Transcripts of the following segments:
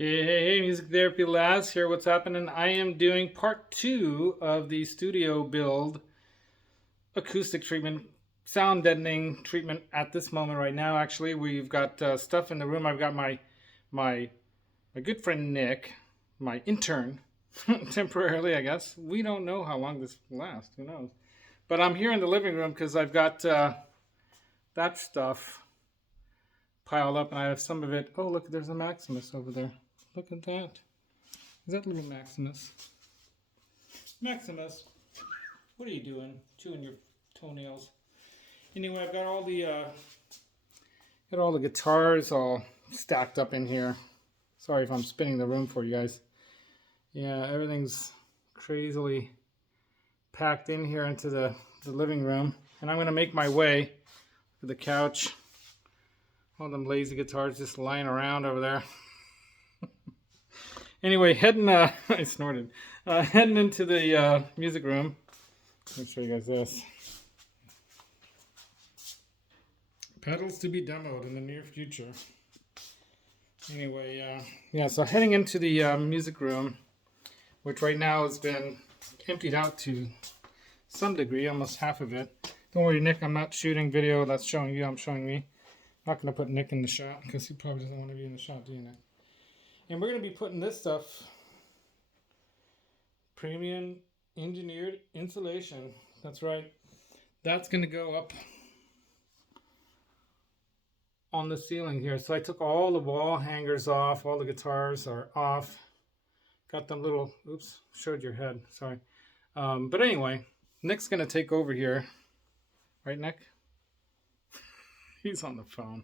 Hey, Music Therapy Laz here. What's happening? I am doing part 2 of the studio build acoustic treatment, sound deadening treatment at this moment right now. Actually, we've got stuff in the room. I've got my good friend Nick, my intern, temporarily, I guess. We don't know how long this will last. Who knows? But I'm here in the living room because I've got that stuff piled up, and I have some of it. Oh, look, there's a Maximus over there. Look at that. Is that little Maximus? Maximus, what are you doing? Chewing your toenails. Anyway, I've got all the guitars all stacked up in here. Sorry if I'm spinning the room for you guys. Yeah, everything's crazily packed in here into the living room. And I'm going to make my way to the couch. All them lazy guitars just lying around over there. Anyway, heading, I snorted. Heading into the music room. Let me show you guys this. Pedals to be demoed in the near future. Anyway, yeah, so heading into the music room, which right now has been emptied out to some degree, almost half of it. Don't worry, Nick, I'm not shooting video that's showing you, I'm showing me. I'm not going to put Nick in the shot because he probably doesn't want to be in the shot doing that. And we're going to be putting this stuff, premium engineered insulation. That's right. That's going to go up on the ceiling here. So I took all the wall hangers off. All the guitars are off. Got them little, oops, showed your head. Sorry. But anyway, Nick's going to take over here. Right, Nick? He's on the phone.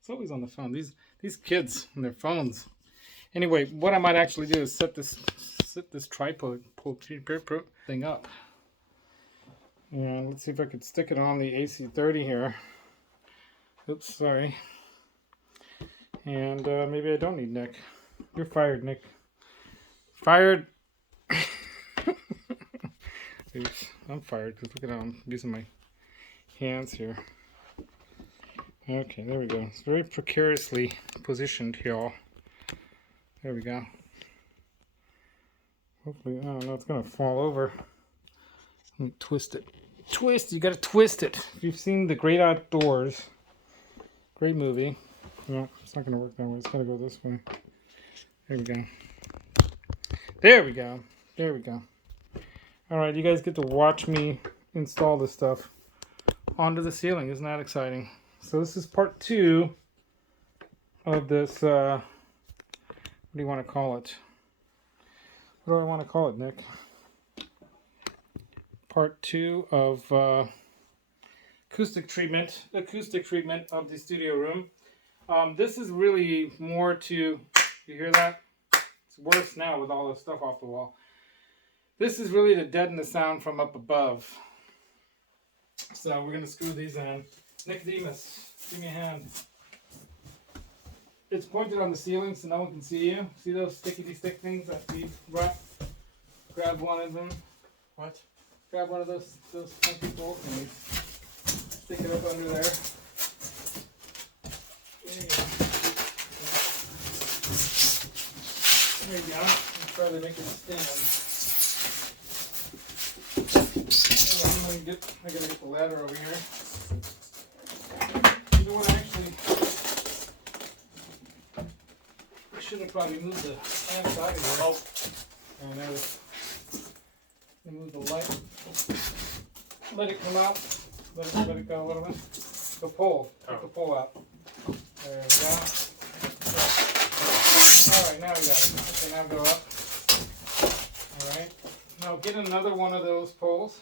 He's always on the phone. These kids and their phones. Anyway, what I might actually do is set this tripod thing up. And let's see if I could stick it on the AC30 here. Oops, sorry. And maybe I don't need Nick. You're fired, Nick. Fired. Oops, I'm fired because look at how I'm using my hands here. Okay, there we go. It's very precariously positioned here. There we go. Hopefully, oh no, it's gonna fall over. Let me twist it. Twist! You gotta twist it. If you've seen The Great Outdoors, great movie. No, it's not gonna work that way. It's gotta go this way. There we go. There we go. There we go. All right, you guys get to watch me install this stuff onto the ceiling. Isn't that exciting? So this is part 2 of this. What do you want to call it? What do I want to call it, Nick? Part 2 of acoustic treatment of the studio room. This is really more to, you hear that? It's worse now with all the stuff off the wall. This is really to deaden the sound from up above. So we're going to screw these in. Nicodemus, give me a hand. It's pointed on the ceiling so no one can see you. See those stickety-stick things that feed rut? Grab one of them. What? Grab one of those funky bolt thingies. Stick it up under there. There you go. Let's try to make it stand. I gotta get the ladder over here. You know what, actually, I should have probably moved the lamps out of here. Oh. And move the light. Let it come out. Let it go a little bit. The pole. Take the pole out. There we go. Alright, now we got it. Okay, now go up. Alright. Now get another one of those poles.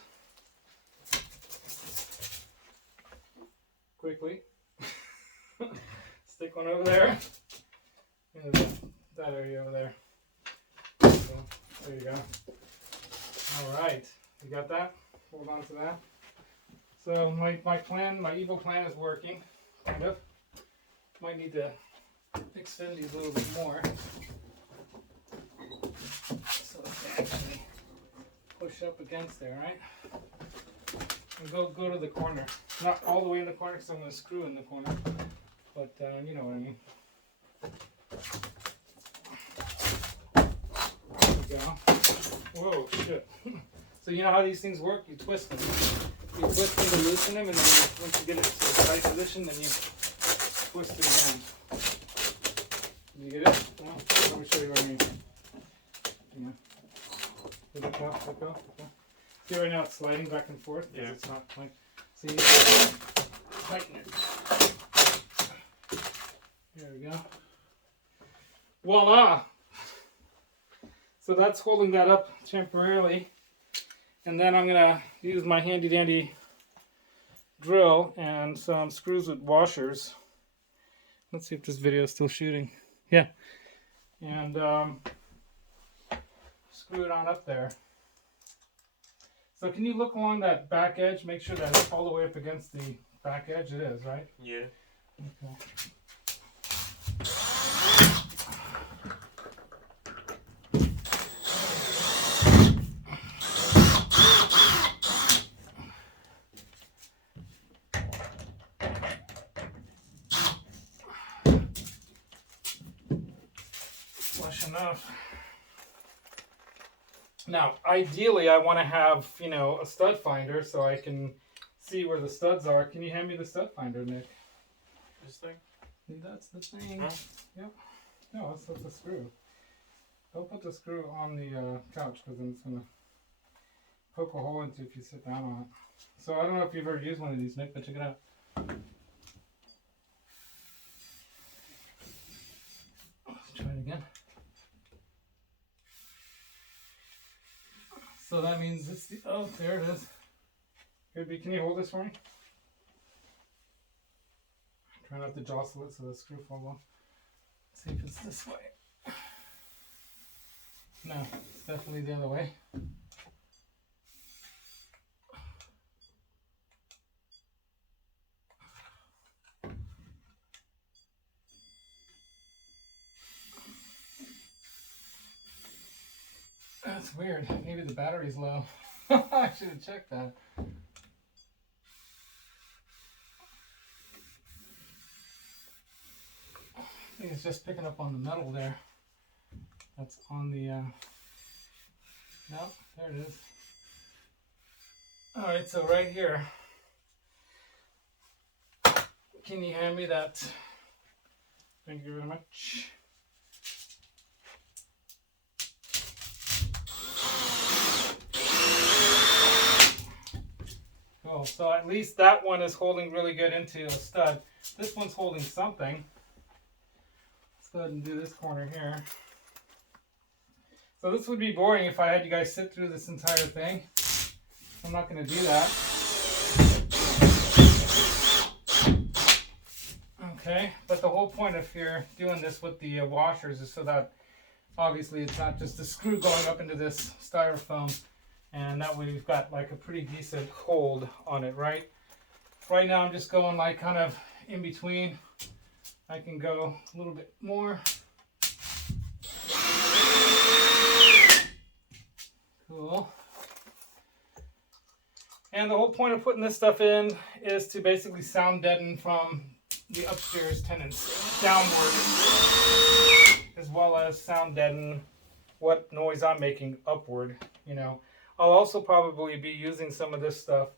Quickly. Stick one over there. And that area over there. There you go. Alright. You got that? Hold on to that. So my plan, my evil plan is working. Kind of. Might need to extend these a little bit more. So they actually push up against there, right? And go to the corner. Not all the way in the corner because I'm going to screw in the corner. But you know what I mean. Oh shit. So you know how these things work? You twist them. You twist them to loosen them, and then once you get it to the tight position, then you twist it again. Did you get it? Well, let me show you what I mean. Yeah. Did it go? Did it go? See, right now it's sliding back and forth because it's not like. So you need to tighten it. There we go. Voila! So that's holding that up temporarily. And then I'm going to use my handy dandy drill and some screws with washers. Let's see if this video is still shooting. Yeah. And screw it on up there. So can you look along that back edge? Make sure that it's all the way up against the back edge. It is, right? Yeah. Okay. Flush enough. Now, ideally, I want to have, you know, a stud finder so I can see where the studs are. Can you hand me the stud finder, Nick? This thing? That's the thing. Huh? Yep. No, that's the screw. Don't put the screw on the couch because then it's going to poke a hole into if you sit down on it. So I don't know if you've ever used one of these, Nick, but check it out. Let's try it again. So that means it's the, oh, there it is. Here, can you hold this for me? Try not to jostle it so the screw falls off. See if it's this way. No, it's definitely the other way. That's weird. Maybe the battery's low. I should have checked that. I think it's just picking up on the metal there. That's on the, nope, there it is. Alright, so right here. Can you hand me that? Thank you very much. Cool, so at least that one is holding really good into a stud. This one's holding something. Let's go ahead and do this corner here. So this would be boring if I had you guys sit through this entire thing. I'm not going to do that. Okay, but the whole point if you're doing this with the washers is so that obviously it's not just a screw going up into this styrofoam, and that way we've got like a pretty decent hold on it, right? Right now I'm just going like kind of in between. I can go a little bit more. Cool. And the whole point of putting this stuff in is to basically sound deaden from the upstairs tenants downward, as well as sound deaden what noise I'm making upward, you know. I'll also probably be using some of this stuff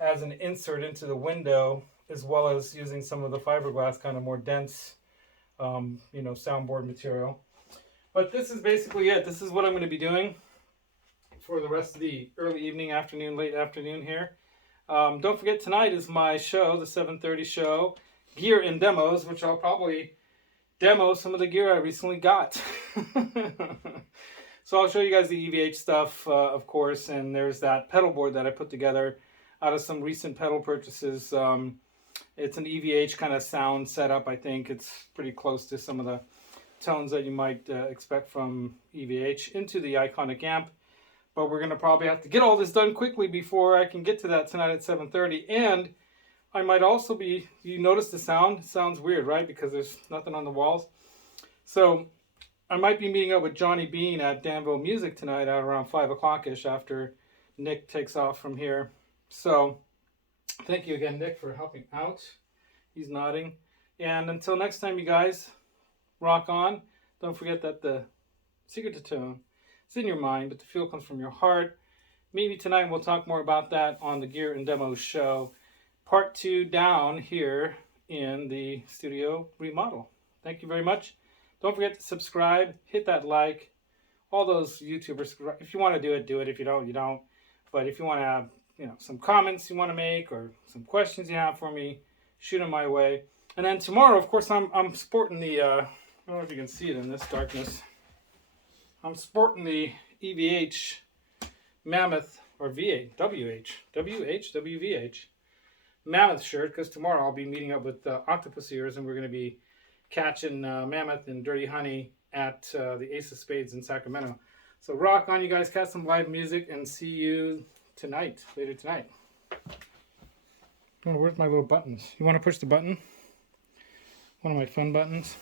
as an insert into the window, as well as using some of the fiberglass kind of more dense, you know, soundboard material. But this is basically it. This is what I'm going to be doing for the rest of the early evening, afternoon, late afternoon here. Don't forget, tonight is my show, the 7:30 show, Gear and Demos, which I'll probably demo some of the gear I recently got. So I'll show you guys the EVH stuff, of course, and there's that pedal board that I put together out of some recent pedal purchases. It's an EVH kind of sound setup. I think it's pretty close to some of the tones that you might expect from EVH into the Iconic amp. But we're going to probably have to get all this done quickly before I can get to that tonight at 7:30. And I might also be, you notice the sound? It sounds weird, right? Because there's nothing on the walls. So I might be meeting up with Johnny Bean at Danville Music tonight at around 5 o'clock-ish after Nick takes off from here. So thank you again, Nick, for helping out. He's nodding. And until next time, you guys, rock on. Don't forget that the secret to tone It's in your mind, but the feel comes from your heart. Maybe tonight we'll talk more about that on the Gear and Demo show. Part 2 down here in the studio remodel. Thank you very much. Don't forget to subscribe, hit that like. All those YouTubers, if you want to do it, do it. If you don't, you don't. But if you want to have, some comments you want to make or some questions you have for me, shoot them my way. And then tomorrow, of course, I'm sporting the, I don't know if you can see it in this darkness. I'm sporting the EVH Mammoth, or WVH Mammoth shirt, because tomorrow I'll be meeting up with Octopus Ears, and we're going to be catching Mammoth and Dirty Honey at the Ace of Spades in Sacramento. So rock on, you guys. Catch some live music, and see you tonight, later tonight. Oh, where's my little buttons? You want to push the button? One of my fun buttons.